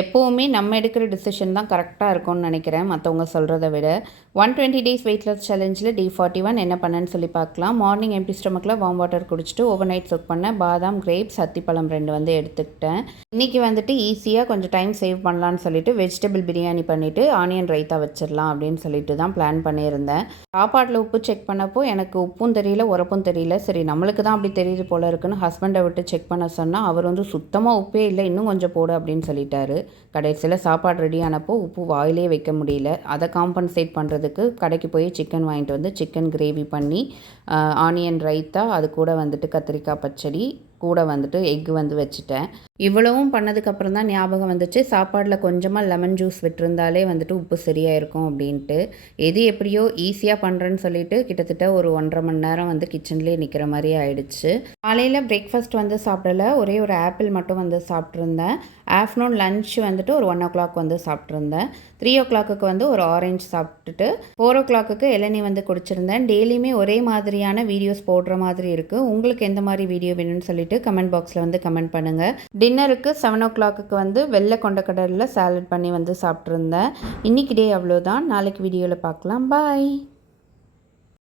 எப்போவுமே நம்ம எடுக்கிற டிசிஷன் தான் கரெக்டாக இருக்கும்னு நினைக்கிறேன் மற்றவங்க சொல்கிறத விட. 120 டேஸ் வெயிட் லாஸ் சேலஞ்சில் டே 41 என்ன பண்ணேன்னு சொல்லி பார்க்கலாம். மார்னிங் எம்டி ஸ்டொமக்கில் வார்ம் வாட்டர் குடிச்சிட்டு ஓவர் நைட் சொக் பண்ணேன். பாதாம், கிரேப்ஸ், அத்திப்பழம் 2 வந்து எடுத்துக்கிட்டேன். இன்றைக்கி வந்துட்டு ஈஸியாக கொஞ்சம் டைம் சேவ் பண்ணலான்னு சொல்லிட்டு வெஜிடபிள் பிரியாணி பண்ணிவிட்டு ஆனியன் ரைத்தா வச்சிடலாம் அப்படின்னு சொல்லிட்டு தான் பிளான் பண்ணியிருந்தேன். சாப்பாட்டில் உப்பு செக் பண்ணப்போ எனக்கு உப்பும் தெரியல, உரப்பும் தெரியல. சரி நம்மளுக்கு தான் அப்படி தெரியுது போல இருக்குன்னு ஹஸ்பண்டை விட்டு செக் பண்ண சொன்னால் அவர் வந்து சுத்தமாக உப்பே இல்லை, இன்னும் கொஞ்சம் போடு அப்படின்னு சொல்லிட்டாரு. கடைசியில் சாப்பாடு ரெடி ஆனப்போ உப்பு வாயிலே வைக்க முடியல. அதை காம்பன்சேட் பண்ணுறதுக்கு கடைக்கு போய் சிக்கன் வாங்கிட்டு வந்து சிக்கன் கிரேவி பண்ணி ஆனியன் ரைத்தா, அது கூட வந்துட்டு கத்திரிக்காய் பச்சடி, கூட வந்துட்டு எக்கு வந்து வச்சுட்டேன். இவ்வளவும் பண்ணதுக்கப்புறம் தான் ஞாபகம் வந்துச்சு, சாப்பாடில் கொஞ்சமாக லெமன் ஜூஸ் விட்டுருந்தாலே வந்துட்டு உப்பு சரியாக இருக்கும் அப்படின்ட்டு. எது எப்படியோ ஈஸியாக பண்ணுறேன்னு சொல்லிட்டு கிட்டத்தட்ட ஒரு 1.5 மணி நேரம் வந்து கிச்சன்லேயே நிற்கிற மாதிரி ஆயிடுச்சு. காலையில் பிரேக்ஃபாஸ்ட் வந்து சாப்பிடல, ஒரே ஒரு ஆப்பிள் மட்டும் வந்து சாப்பிட்ருந்தேன். ஆஃப்டர்நூன் லன்ச் வந்துட்டு ஒரு 1 o'clock வந்து சாப்பிட்ருந்தேன். 3 o'clock வந்து ஒரு ஆரஞ்சு சாப்பிட்டுட்டு 4 o'clock இளநீ வந்து குடிச்சிருந்தேன். டெய்லியுமே ஒரே மாதிரியான வீடியோஸ் போடுற மாதிரி இருக்குது. உங்களுக்கு எந்த மாதிரி வீடியோ வேணும்னு சொல்லிட்டு கமெண்ட் பாக்ஸில் வந்து கமெண்ட் பண்ணுங்கள். டின்னருக்கு 7 o'clock வந்து வெள்ளை கொண்டக்கடலில் சாலட் பண்ணி வந்து சாப்பிட்ருந்தேன். இன்றைக்கி டே அவ்வளோதான். நாளைக்கு வீடியோவில் பார்க்கலாம். பாய்.